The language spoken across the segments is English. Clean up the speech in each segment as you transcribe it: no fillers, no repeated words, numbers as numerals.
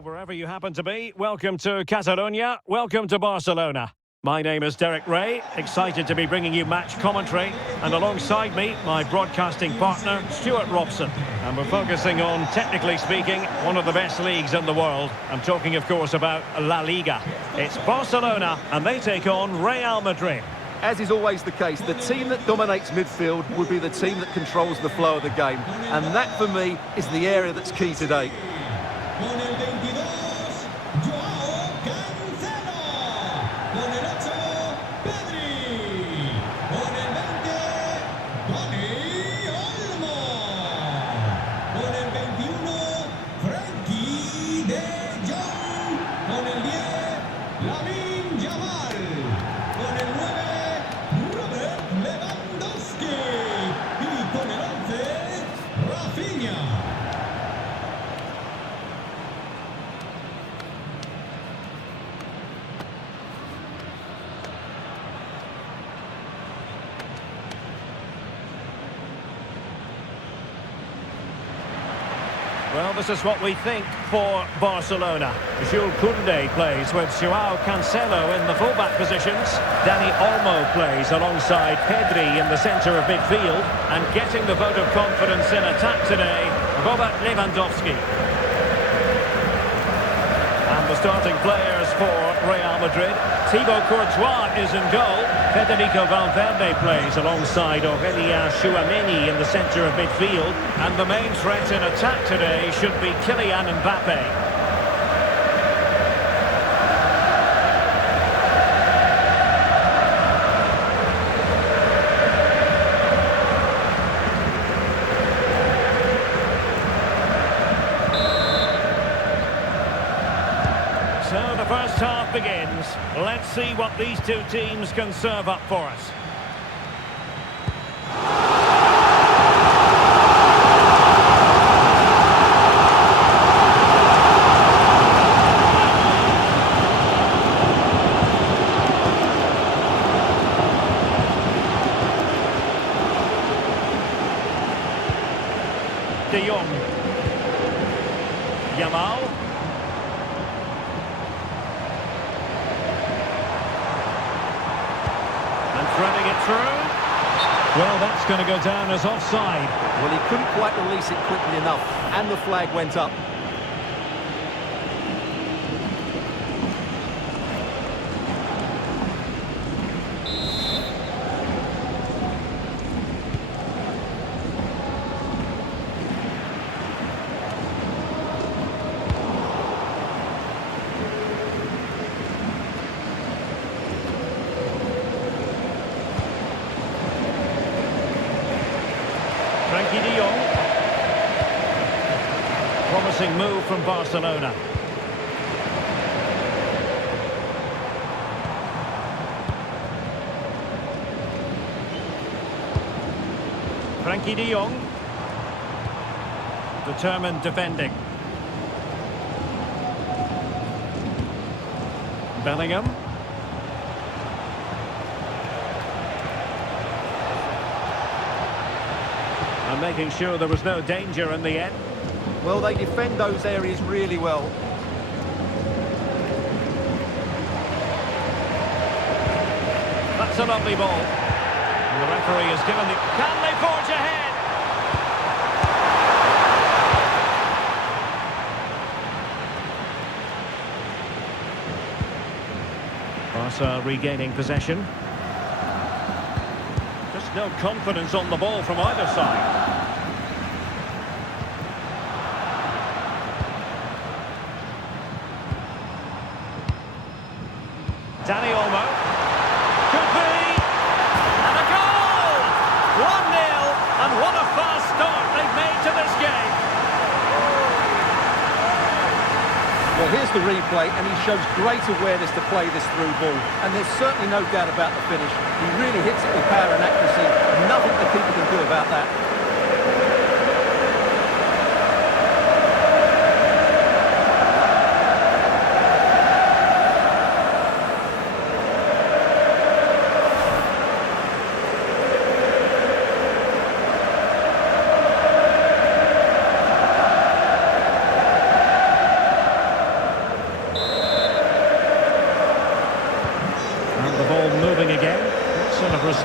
Hello, wherever you happen to be. Welcome to Catalonia. Welcome to Barcelona. My name is Derek Ray, excited to be bringing you match commentary. And alongside me, my broadcasting partner, Stuart Robson. And we're focusing on, technically speaking, one of the best leagues in the world. I'm talking, of course, about La Liga. It's Barcelona, and they take on Real Madrid. As is always the case, the team that dominates midfield would be the team that controls the flow of the game. And that, for me, is the area that's key today. Con el 22, Joao Cancelo. Con el 8, Pedri. Con el 20, Dani Olmo. Con el 21, Frenkie de Jong. Con el 10, Yamal. Con el 9, Robert Lewandowski. Y con el 11, Rafinha. Well, this is what we think for Barcelona. Jules Koundé plays with Joao Cancelo in the fullback positions. Dani Olmo plays alongside Pedri in the centre of midfield. And getting the vote of confidence in attack today, Robert Lewandowski. And the starting players for Real Madrid. Thibaut Courtois is in goal. Federico Valverde plays alongside Aurélien Tchouameni in the centre of midfield. And the main threat in attack today should be Kylian Mbappe. So the first half begins. Let's see what these two teams can serve up for us. De Jong. Yamal. Threading it through. Well, that's going to go down as offside. Well, he couldn't quite release it quickly enough, and the flag went up. Frenkie de Jong. Promising move from Barcelona. Frenkie de Jong. Determined defending. Bellingham. And making sure there was no danger in the end. Well, they defend those areas really well. That's a lovely ball. And the referee has given the... Can they forge ahead? Barca regaining possession. Just no confidence on the ball from either side. Dani Olmo. Could be! And a goal! 1-0, and what a fast start they've made to this game. Well, here's the replay, and he shows great awareness to play this through ball. And there's certainly no doubt about the finish. He really hits it with power and accuracy. Nothing the keeper can do about that.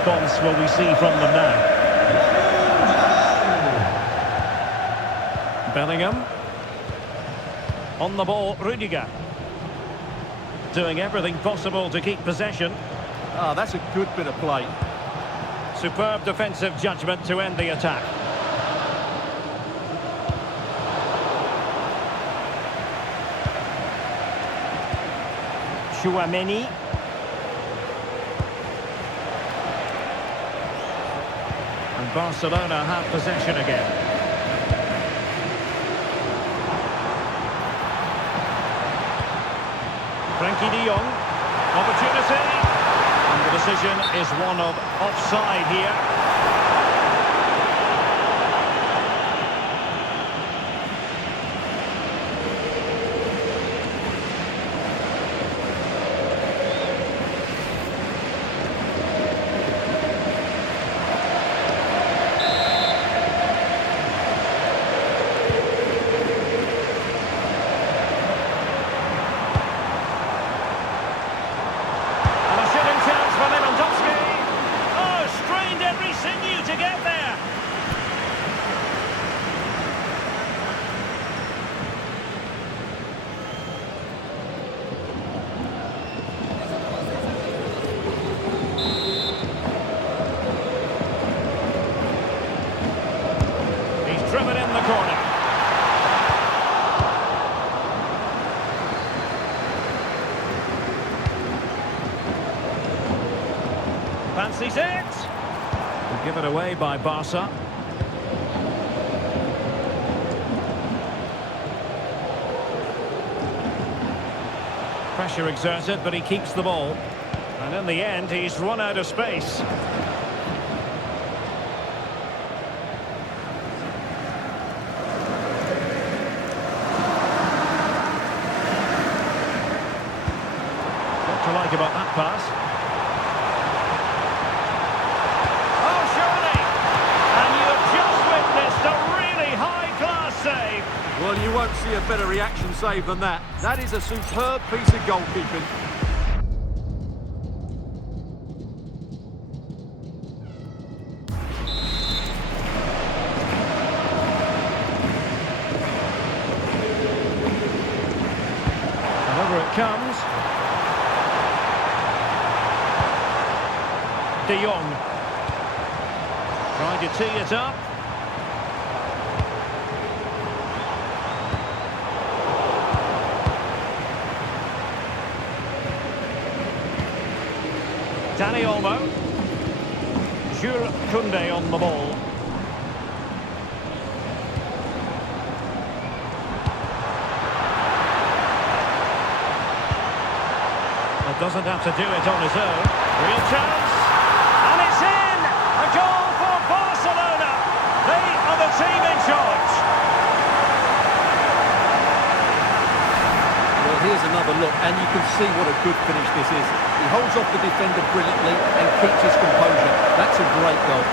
response will we see from them now? Bellingham. On the ball, Rudiger. Doing everything possible to keep possession. Ah, that's a good bit of play. Superb defensive judgment to end the attack. Chouameni. And Barcelona have possession again. Frankie de Jong. Opportunity. And the decision is one of offside here. Driven in the corner. Fancies it. Give it away by Barca. Pressure exerted, but he keeps the ball. And in the end, he's run out of space. To like about that pass. Oh, surely! And you have just witnessed a really high-class save. Well, you won't see a better reaction save than that. That is a superb piece of goalkeeping. And over it comes. De Jong trying to tee it up. Dani Olmo. Jules Koundé on the ball. But doesn't have to do it on his own. Real chance. And it's in! A goal for Barcelona. They are the team in charge. Well, here's another look, and you can see what a good finish this is. He holds off the defender brilliantly and keeps his composure. That's a great goal.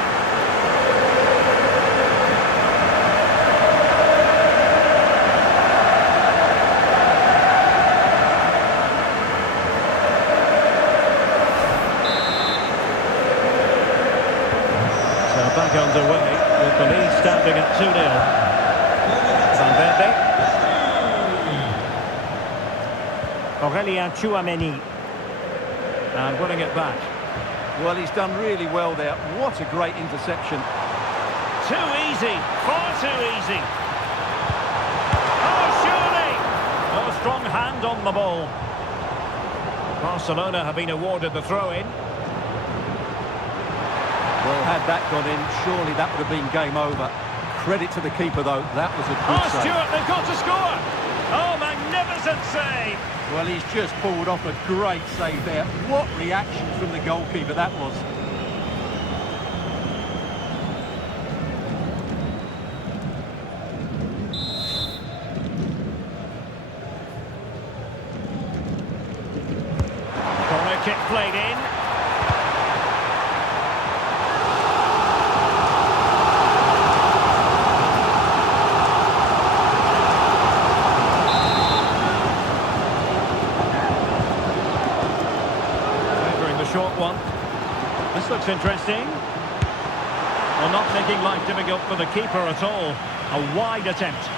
Back underway with the lead standing at 2-0. Valverde. Aurelien Chouameni. And winning it back. Well, he's done really well there. What a great interception. Too easy. Far too easy. Oh, surely! Oh, strong hand on the ball. Barcelona have been awarded the throw-in. Well, had that gone in, surely that would have been game over. Credit to the keeper, though. That was a good save. Stuart, they've got to score! Oh, magnificent save! Well, he's just pulled off a great save there. What reaction from the goalkeeper that was. Corner kick played in. Short one. This looks interesting. Well, not making life difficult for the keeper at all. A wide attempt.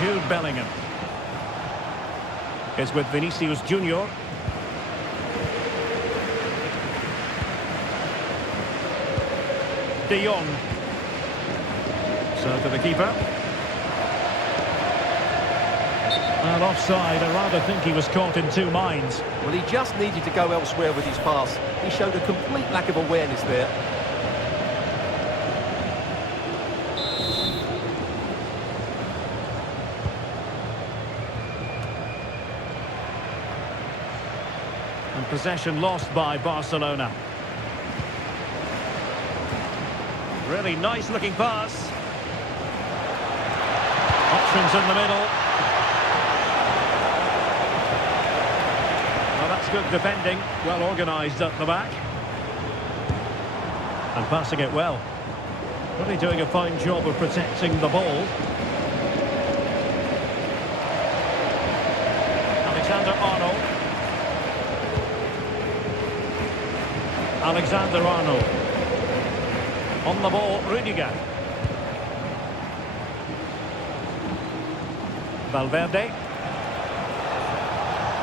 Jude Bellingham is with Vinicius Junior. De Jong. So to the keeper. And offside. I rather think he was caught in two minds. Well, he just needed to go elsewhere with his pass. He showed a complete lack of awareness there. And possession lost by Barcelona. Really nice looking pass. Options in the middle. Well, that's good defending. Well organised at the back. And passing it well. Really doing a fine job of protecting the ball. Alexander-Arnold. Alexander-Arnold. On the ball, Rudiger. Valverde.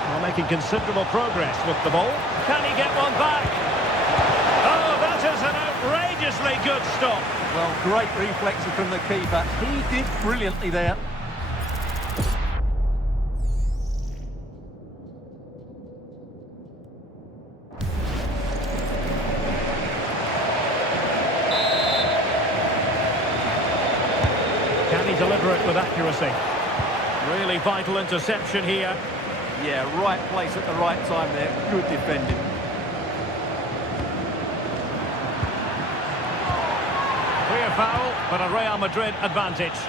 Well, making considerable progress with the ball. Can he get one back? Oh, that is an outrageously good stop. Well, great reflexes from the keeper. He did brilliantly there. Can he deliver it with accuracy? Really vital interception here. Yeah, right place at the right time there. Good defending. Clear foul, but a Real Madrid advantage.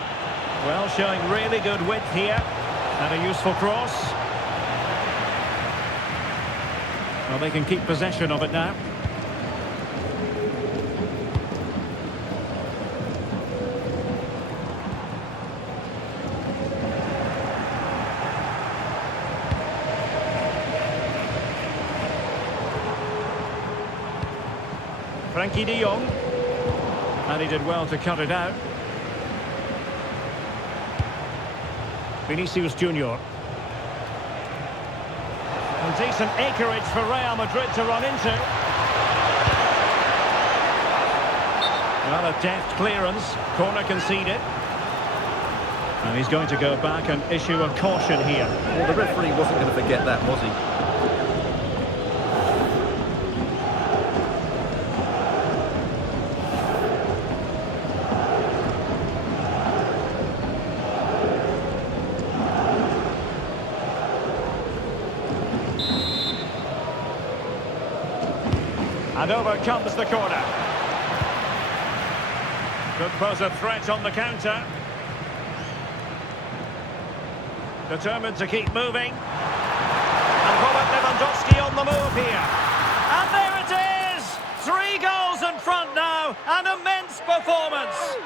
Well, showing really good width here. And a useful cross. Well, they can keep possession of it now. Frankie de Jong. And he did well to cut it out. Vinicius Junior. And decent acreage for Real Madrid to run into. Well, a deft clearance. Corner conceded. And he's going to go back and issue a caution here. Well, the referee wasn't going to forget that, was he? And over comes the corner. Could pose a threat on the counter. Determined to keep moving. And Robert Lewandowski on the move here. And there it is! 3 goals in front now. An immense performance.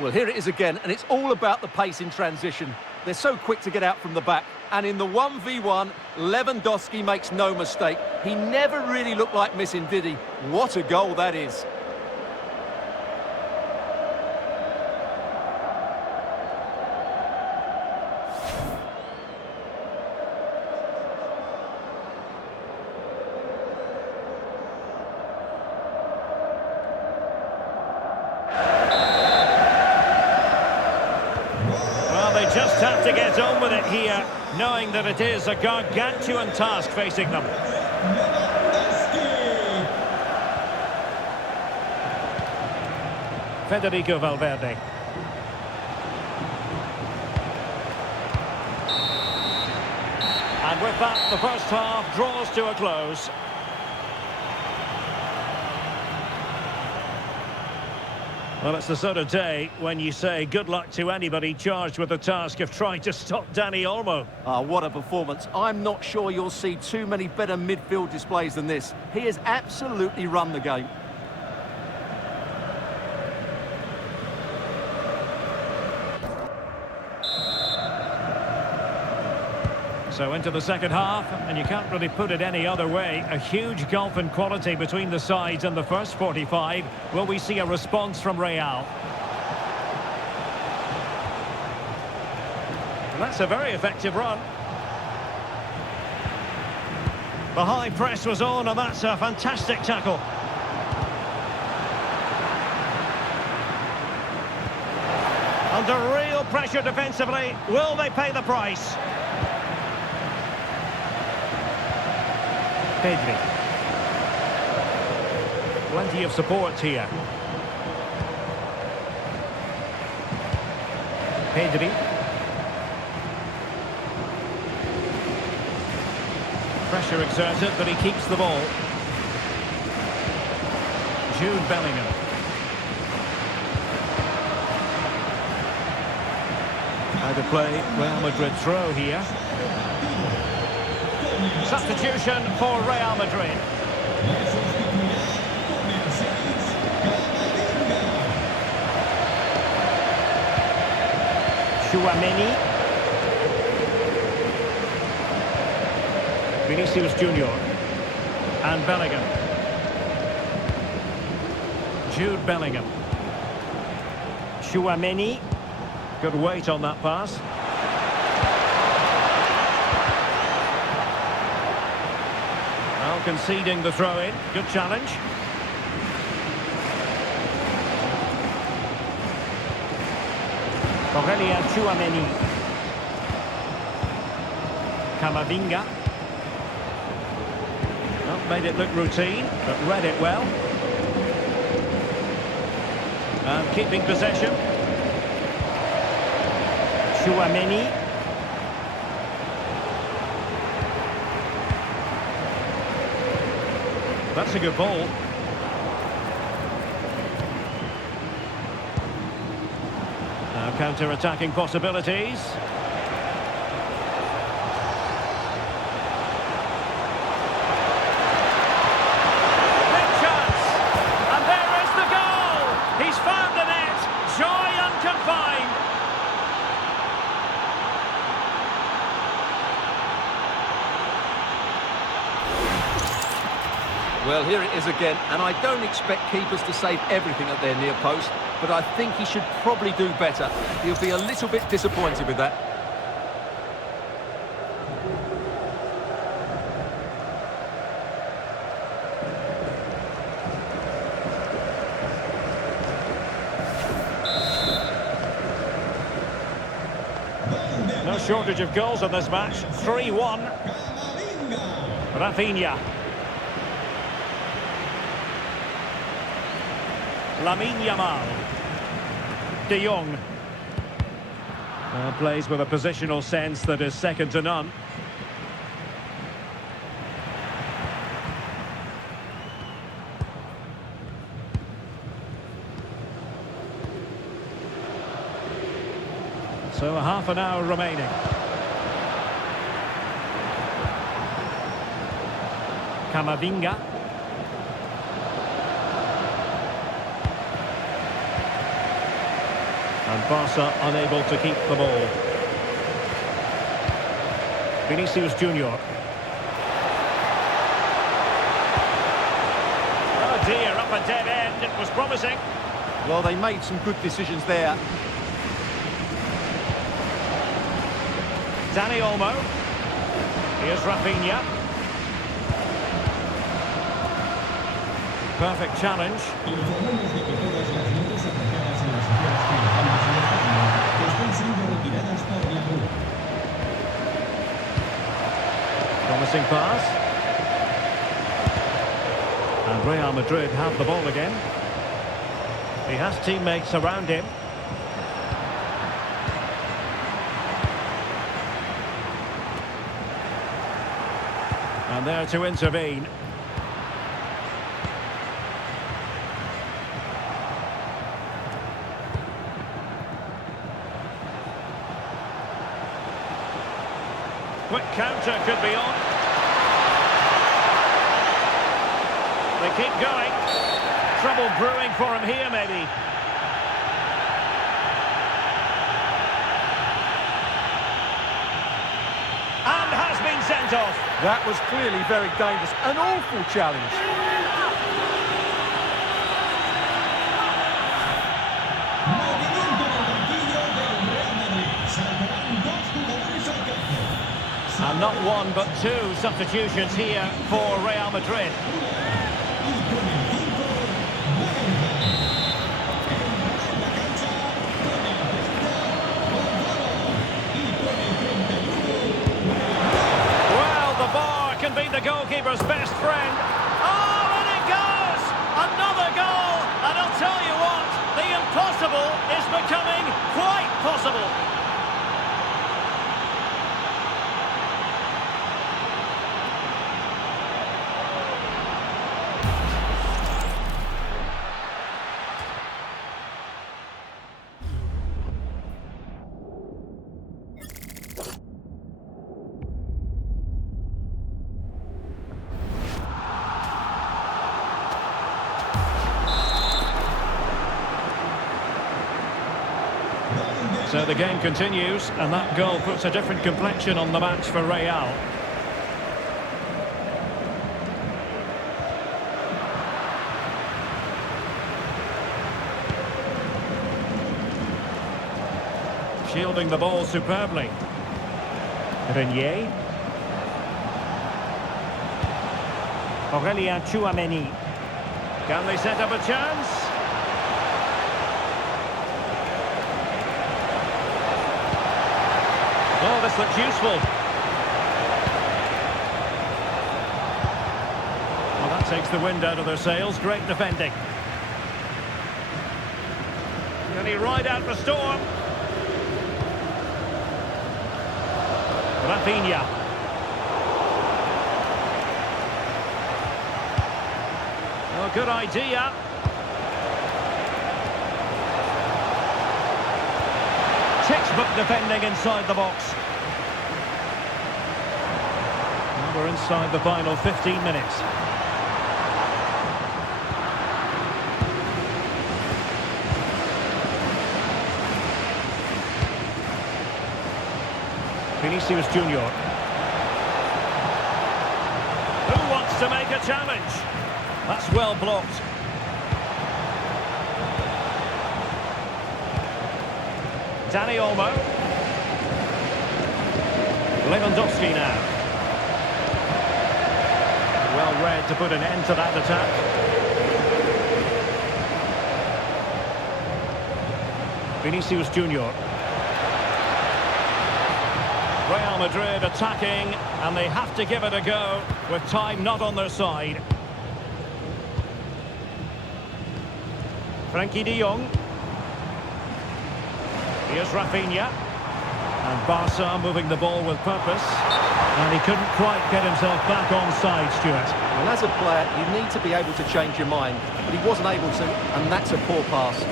Well, here it is again, and it's all about the pace in transition. They're so quick to get out from the back. And in the 1v1, Lewandowski makes no mistake. He never really looked like missing, did he? What a goal that is. They just have to get on with it here, knowing that it is a gargantuan task facing them. Federico Valverde. And with that, the first half draws to a close. Well, it's the sort of day when you say good luck to anybody charged with the task of trying to stop Dani Olmo. Ah, what a performance. I'm not sure you'll see too many better midfield displays than this. He has absolutely run the game. So into the second half, and you can't really put it any other way. A huge gulf in quality between the sides in the first 45. Will we see a response from Real? And that's a very effective run. The high press was on, and that's a fantastic tackle. Under real pressure defensively. Will they pay the price? Pedri. Plenty of support here. Pedri. Pressure exerted, but he keeps the ball. Jude Bellingham. Out of play, Real Madrid throw here. Substitution for Real Madrid. Tchouaméni. Vinicius Junior. And Bellingham. Jude Bellingham. Tchouaméni. Good weight on that pass. Now conceding the throw-in. Good challenge. Aurélien Tchouaméni. Camavinga. Well, made it look routine, but read it well. And keeping possession. Tchouaméni. That's a good ball. Now counter-attacking possibilities. Big chance! And there is the goal! He's found the net! Joy unconfined! Well, here it is again, and I don't expect keepers to save everything at their near post, but I think he should probably do better. He'll be a little bit disappointed with that. No shortage of goals in this match. 3-1. Rafinha. Yamal. De Jong. Plays with a positional sense that is second to none. So a half an hour remaining. Camavinga. And Barca unable to keep the ball. Vinicius Junior. Oh dear, up a dead end. It was promising. Well, they made some good decisions there. Dani Olmo. Here's Rafinha. Perfect challenge. Informamos de que todas las notas aplicadas en las siguientes campañas en esta línea están siendo retiradas por la RU. Promising pass. And Real Madrid have the ball again. He has teammates around him. And there to intervene. quick counter could be on. They keep going. Trouble brewing for him here, maybe. And has been sent off. That was clearly very dangerous. An awful challenge. Movimiento del banquillo del Real Madrid. Saltarán dos jugadores al campo. And not one, but two substitutions here for Real Madrid. Y con el 5, Bellingham. Entrará en la cancha con el 30, Gonzalo. Y con el 31, Well, the bar can be the goalkeeper's best friend. Oh, and it goes! Another goal! And I'll tell you what, the impossible is becoming quite possible. So the game continues, and that goal puts a different complexion on the match for Real. Shielding the ball superbly. Renier. Aurélien Tchouameni. Can they set up a chance? Oh, this looks useful. Well, that takes the wind out of their sails. Great defending. Can he ride out the storm? Rafinha. Oh, good idea. Textbook defending inside the box. And we're inside the final 15 minutes. Vinicius Junior. Who wants to make a challenge? That's well blocked. Dani Olmo. Lewandowski now. Well read to put an end to that attack. Vinicius Junior. Real Madrid attacking, and they have to give it a go with time not on their side. Frankie de Jong. Here's Rafinha. And Barca moving the ball with purpose. And he couldn't quite get himself back on side, Stuart. Well, as a player, you need to be able to change your mind. But he wasn't able to, and that's a poor pass.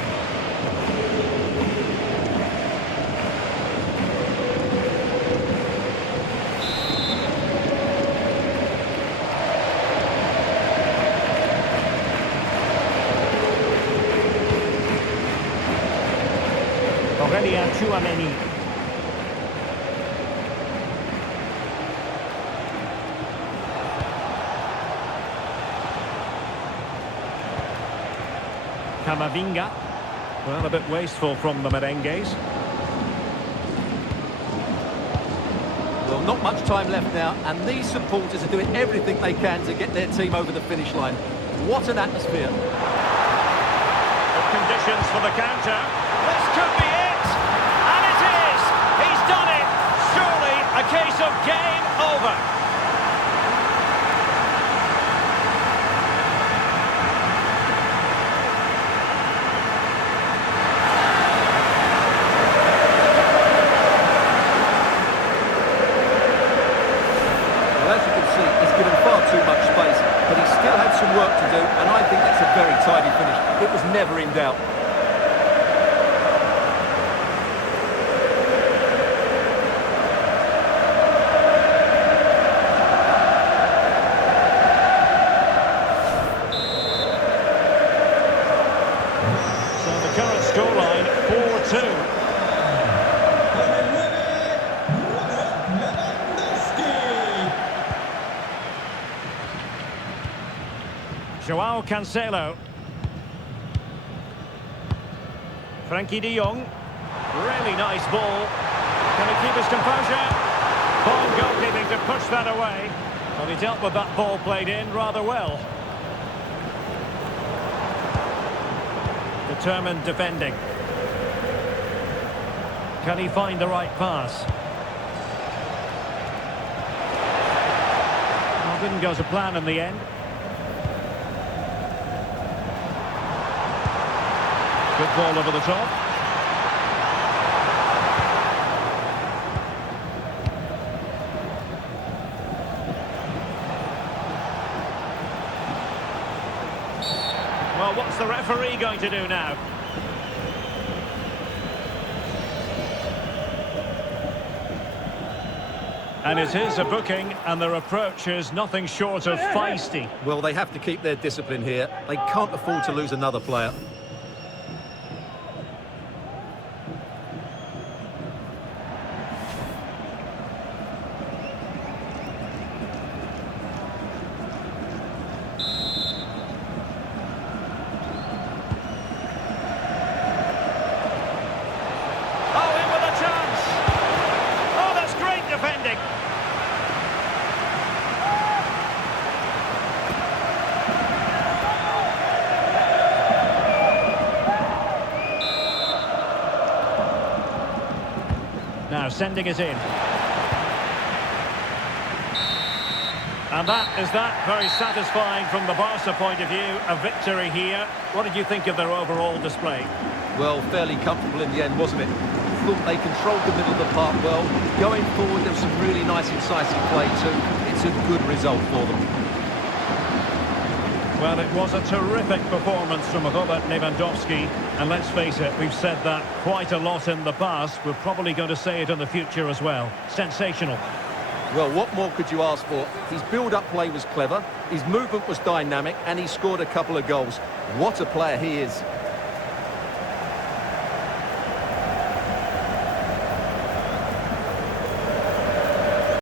Aurélien Tchouameni. Camavinga. Well, a bit wasteful from the merengues. Well, not much time left now, and these supporters are doing everything they can to get their team over the finish line. What an atmosphere. Good conditions for the counter. This could be it! And it is! He's done it! Surely a case of game over. Well, as you can see, he's given far too much space, but he still had some work to do, and I think that's a very tidy finish. It was never in doubt. scoreline 4-2. Con el 9, Robert Lewandowski. Joao Cancelo. Frankie de Jong. Really nice ball. Can he keep his composure? Fine goalkeeping to push that away. Well, he dealt with that ball played in rather well. Determined defending. Can he find the right pass? Well, didn't go to plan in the end. Good ball over the top. Well, what's the referee going to do now? And it is a booking, and their approach is nothing short of feisty. Well, they have to keep their discipline here. They can't afford to lose another player. Oh, in with a chance! Oh, that's great defending! Now sending it in. And that is that. Very satisfying from the Barca point of view. A victory here. What did you think of their overall display? Well, fairly comfortable in the end, wasn't it? Thought they controlled the middle of the park well. Going forward, there was some really nice, incisive play too. It's a good result for them. Well, it was a terrific performance from Robert Lewandowski. And let's face it, we've said that quite a lot in the past. We're probably going to say it in the future as well. Sensational. Well, what more could you ask for? His build-up play was clever, his movement was dynamic, and he scored a couple of goals. What a player he is.